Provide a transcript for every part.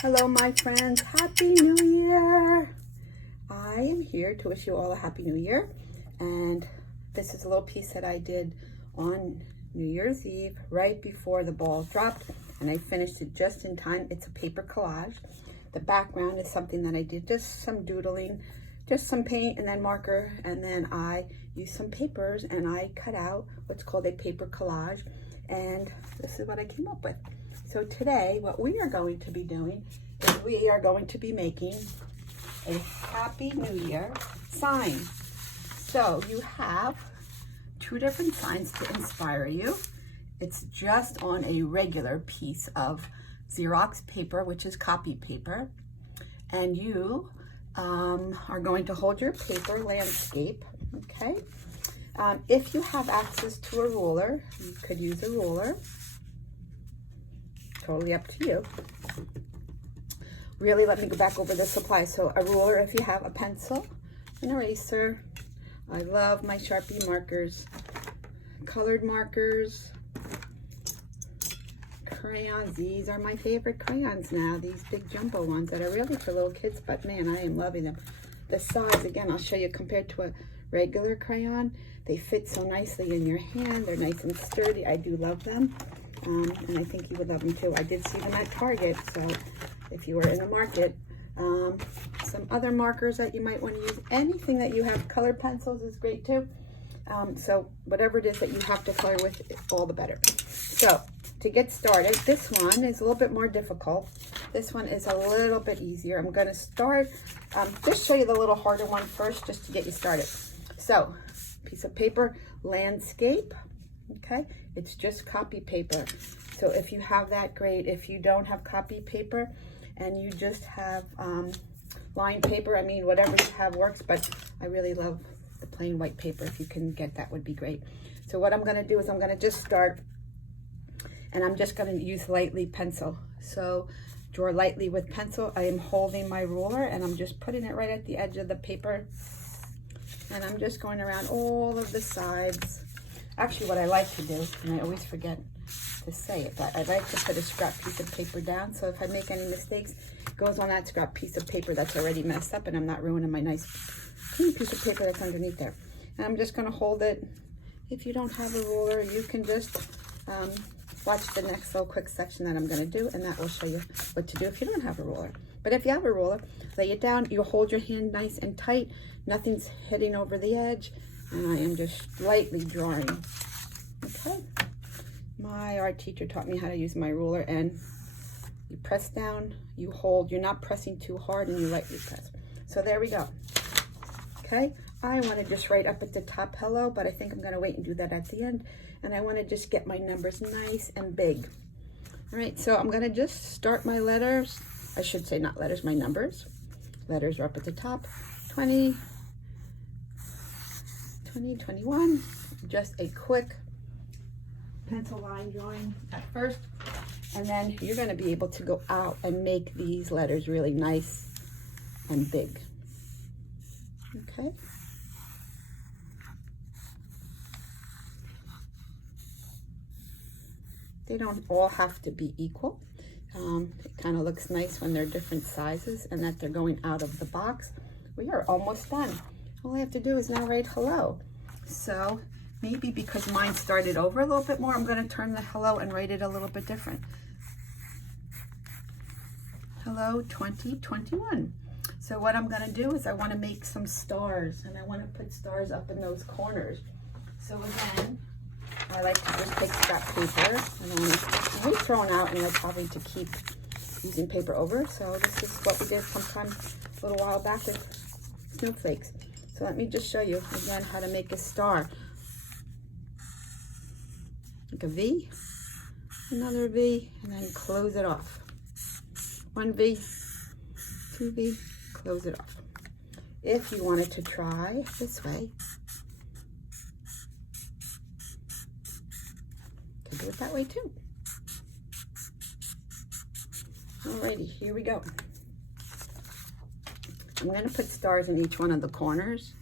Hello, my friends. Happy New Year. I am here to wish you all a Happy New Year. And this is a little piece that I did on New Year's Eve, right before the ball dropped. And I finished it just in time. It's a paper collage. The background is something that I did, just some doodling, just some paint and then marker. And then I used some papers and I cut out what's called a paper collage. And this is what I came up with. So today, what we are going to be doing is we are going to be making a Happy New Year sign. So you have two different signs to inspire you. It's just on a regular piece of Xerox paper, which is copy paper. And you are going to hold your paper landscape, okay? If you have access to a ruler, you could use a ruler. Totally up to you. Really, let me go back over the supplies. So a ruler, if you have a pencil, an eraser. I love my Sharpie markers, colored markers, crayons. These are my favorite crayons now, these big jumbo ones that are really for little kids, but man, I am loving them. The size, again, I'll show you compared to a regular crayon. They fit so nicely in your hand. They're nice and sturdy. I do love them. And I think you would love them too. I did see them at Target, so if you were in the market. Some other markers that you might want to use. Anything that you have, colored pencils is great too. So whatever it is that you have to color with, all the better. So to get started, this one is a little bit more difficult. This one is a little bit easier. I'm going to start, just show you the little harder one first, just to get you started. So piece of paper, landscape. Okay, it's just copy paper. So if you have that, great. If you don't have copy paper and you just have lined paper, I mean, whatever you have works, but I really love the plain white paper. If you can get that, would be great. So what I'm going to do is I'm going to just start, and I'm just going to use lightly pencil. So draw lightly with pencil. I am holding my ruler and I'm just putting it right at the edge of the paper, and I'm just going around all of the sides. Actually, what I like to do, and I always forget to say it, but I like to put a scrap piece of paper down, so if I make any mistakes, it goes on that scrap piece of paper that's already messed up, and I'm not ruining my nice clean piece of paper that's underneath there. And I'm just going to hold it. If you don't have a ruler, you can just watch the next little quick section that I'm going to do, and that will show you what to do if you don't have a ruler. But if you have a ruler, lay it down. You hold your hand nice and tight. Nothing's hitting over the edge. And I am just lightly drawing. Okay. My art teacher taught me how to use my ruler, and you press down, you hold, you're not pressing too hard, and you lightly press. So there we go. Okay. I want to just write up at the top hello, but I think I'm going to wait and do that at the end. And I want to just get my numbers nice and big. All right. So I'm going to just start my letters. I should say not letters, my numbers. Letters are up at the top. 20, 21, just a quick pencil line drawing at first, and then you're going to be able to go out and make these letters really nice and big. Okay. They don't all have to be equal. It kind of looks nice when they're different sizes and that they're going out of the box. We are almost done. All I have to do is now write hello. So maybe because mine started over a little bit more, I'm going to turn the hello and write it a little bit different. Hello 2021. So what I'm going to do is I want to make some stars, and I want to put stars up in those corners. So again, I like to just take scrap paper, and I'm always throwing out, and it's probably to keep using paper over. So this is what we did sometime a little while back with snowflakes. So let me just show you again how to make a star. Like a V, another V, and then close it off. One V, two V, close it off. If you wanted to try this way, you can do it that way too. Alrighty, here we go. I'm going to put stars in each one of the corners.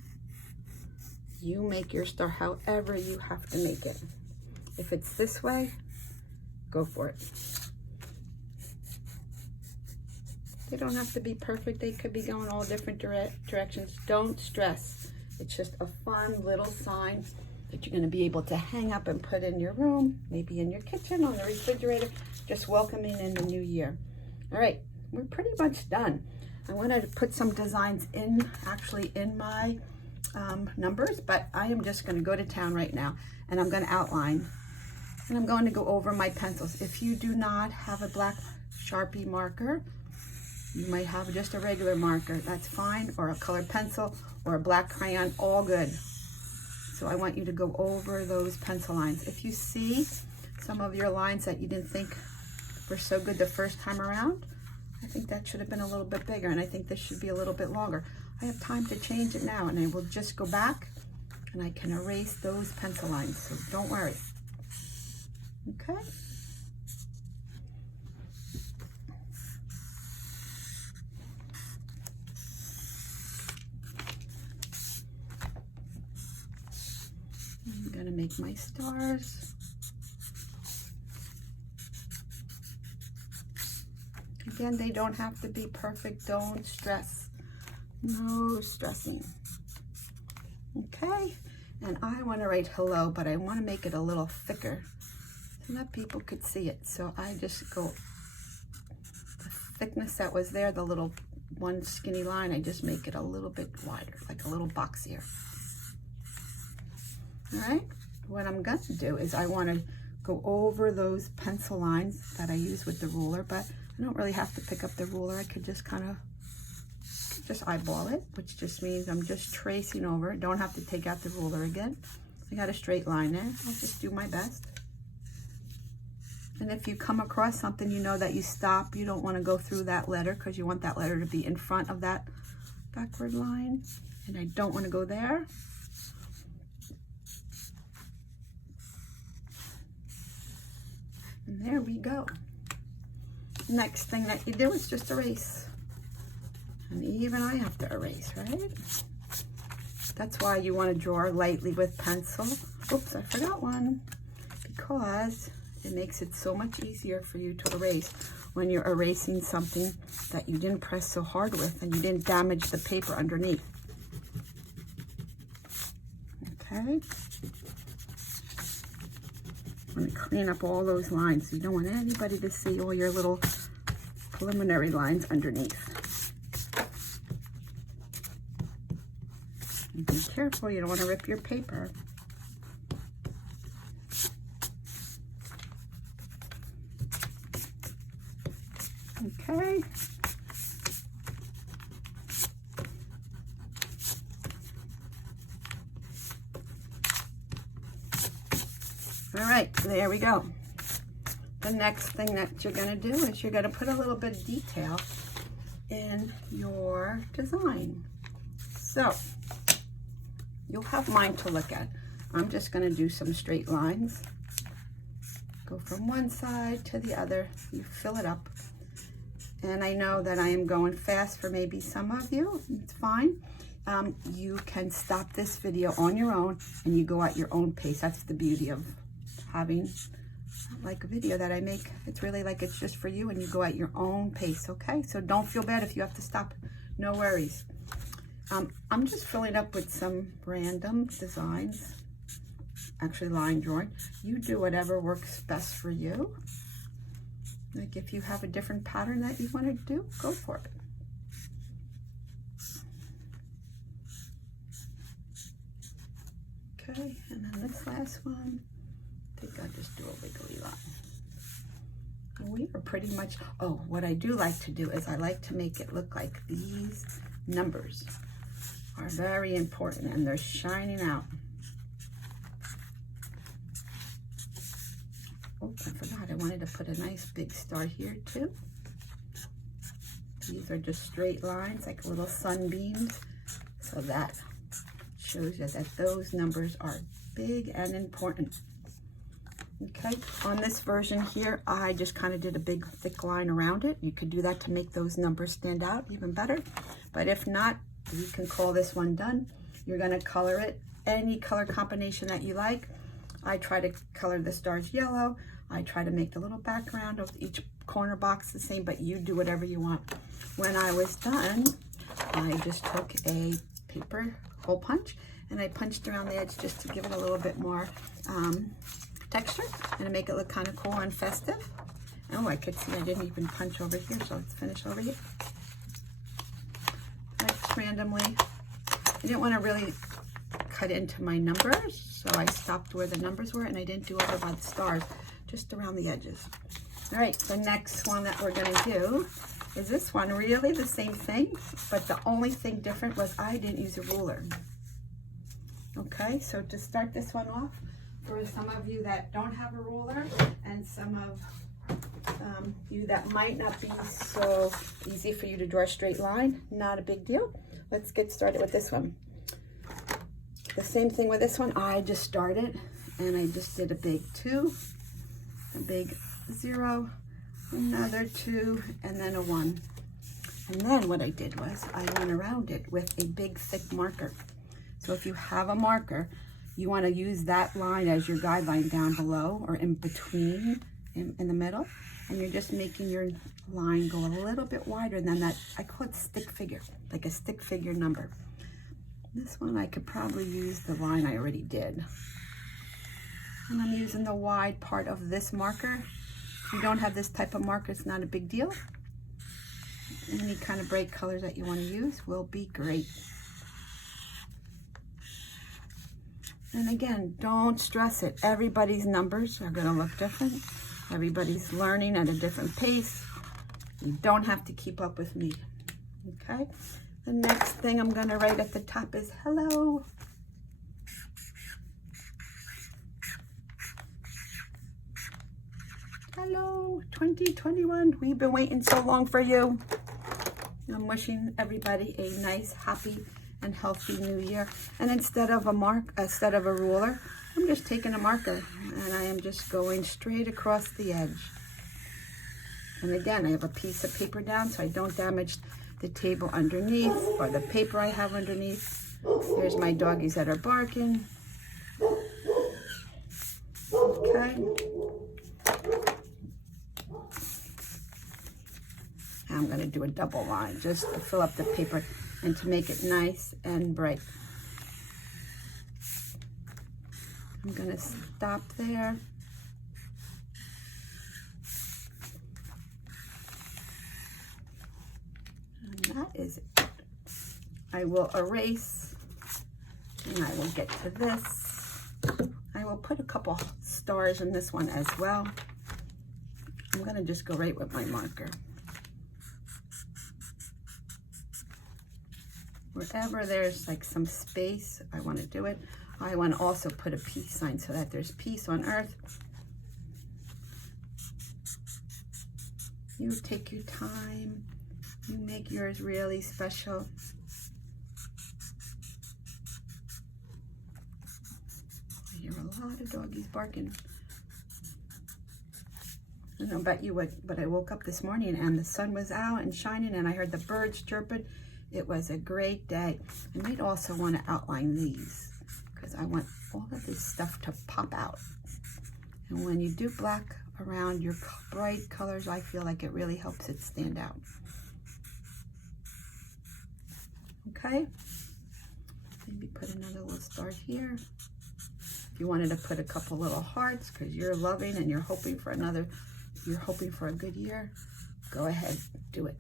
You make your star however you have to make it. If it's this way, go for it. They don't have to be perfect. They could be going all different directions. Don't stress. It's just a fun little sign that you're going to be able to hang up and put in your room, maybe in your kitchen, on the refrigerator, just welcoming in the new year. All right, we're pretty much done. I wanted to put some designs in, actually in my numbers, but I am just going to go to town right now, and I'm going to outline, and I'm going to go over my pencils. If you do not have a black Sharpie marker, you might have just a regular marker, that's fine, or a colored pencil, or a black crayon, all good. So I want you to go over those pencil lines. If you see some of your lines that you didn't think were so good the first time around, I think that should have been a little bit bigger, and I think this should be a little bit longer. I have time to change it now, and I will just go back and I can erase those pencil lines, so don't worry. Okay. I'm gonna make my stars. Again, they don't have to be perfect. Don't stress. No stressing. Okay, and I want to write hello, but I want to make it a little thicker so that people could see it. So I just go, the thickness that was there, the little one skinny line, I just make it a little bit wider, like a little boxier. All right, what I'm going to do is I want to go over those pencil lines that I use with the ruler, but I don't really have to pick up the ruler. I could just kind of just eyeball it, which just means I'm just tracing over it. Don't have to take out the ruler again. I got a straight line there. I'll just do my best. And if you come across something, you know that you stop. You don't want to go through that letter because you want that letter to be in front of that backward line. And I don't want to go there. And there we go. Next thing that you do is just erase. And even I have to erase, right? That's why you want to draw lightly with pencil. Oops, I forgot one. Because it makes it so much easier for you to erase when you're erasing something that you didn't press so hard with and you didn't damage the paper underneath. Okay. I'm going to clean up all those lines. You don't want anybody to see all your little preliminary lines underneath. And be careful, you don't want to rip your paper. Okay. All right, there we go. The next thing that you're going to do is you're going to put a little bit of detail in your design. So you'll have mine to look at. I'm just going to do some straight lines. Go from one side to the other. You fill it up. And I know that I am going fast for maybe some of you. It's fine. You can stop this video on your own and you go at your own pace. That's the beauty of having like a video that I make. It's really like it's just for you and you go at your own pace, okay? So don't feel bad if you have to stop. No worries. I'm just filling up with some random designs, actually line drawing. You do whatever works best for you. Like if you have a different pattern that you want to do, go for it. Okay, and then this last one, I think I'll just do a wiggly line. And we are pretty much, oh, what I do like to do is I like to make it look like these numbers are very important and they're shining out. Oh, I forgot, I wanted to put a nice big star here too. These are just straight lines, like little sunbeams. So that shows you that those numbers are big and important. Okay, on this version here, I just kind of did a big thick line around it. You could do that to make those numbers stand out even better. But if not, you can call this one done. You're gonna color it any color combination that you like. I try to color the stars yellow. I try to make the little background of each corner box the same, but you do whatever you want. When I was done, I just took a paper hole punch and I punched around the edge just to give it a little bit more texture and to make it look kind of cool and festive. Oh, I could see I didn't even punch over here, so let's finish over here. Like randomly. I didn't want to really cut into my numbers, so I stopped where the numbers were and I didn't do over by the stars, just around the edges. All right, the next one that we're gonna do is this one, really the same thing, but the only thing different was I didn't use a ruler. Okay, so to start this one off, for some of you that don't have a ruler and some of you that might not be so easy for you to draw a straight line, not a big deal. Let's get started with this one. The same thing with this one, I just started and I just did a big 2, a big 0, another 2, and then a 1. And then what I did was I went around it with a big thick marker. So if you have a marker, you want to use that line as your guideline down below or in between, in the middle. And you're just making your line go a little bit wider than that. I call it stick figure, like a stick figure number. This one I could probably use the line I already did. And I'm using the wide part of this marker. If you don't have this type of marker, it's not a big deal. Any kind of bright colors that you want to use will be great. And again, don't stress it. Everybody's numbers are going to look different. Everybody's learning at a different pace. You don't have to keep up with me. Okay? The next thing I'm going to write at the top is hello. Hello, 2021. We've been waiting so long for you. I'm wishing everybody a nice, happy, and healthy new year. And instead of a ruler, I'm just taking a marker and I am just going straight across the edge. And again, I have a piece of paper down so I don't damage the table underneath or the paper I have underneath. There's my doggies that are barking. Okay. I'm going to do a double line just to fill up the paper and to make it nice and bright. I'm going to stop there. And that is it. I will erase and I will get to this. I will put a couple stars in this one as well. I'm going to just go right with my marker. Wherever there's like some space, I want to do it. I want to also put a peace sign so that there's peace on earth. You take your time. You make yours really special. I hear a lot of doggies barking. I don't know about you, but I woke up this morning and the sun was out and shining and I heard the birds chirping. It was a great day. I might also want to outline these because I want all of this stuff to pop out. And when you do black around your bright colors, I feel like it really helps it stand out. Okay? Maybe put another little star here. If you wanted to put a couple little hearts because you're loving and you're hoping for a good year, go ahead, do it.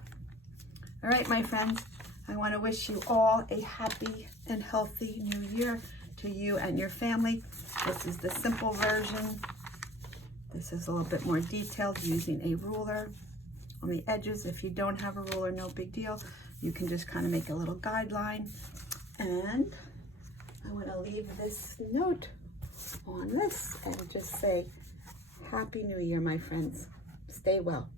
All right, my friends. I want to wish you all a happy and healthy new year to you and your family. This is the simple version. This is a little bit more detailed using a ruler on the edges. If you don't have a ruler, no big deal. You can just kind of make a little guideline. And I want to leave this note on this and just say, Happy New Year, my friends. Stay well.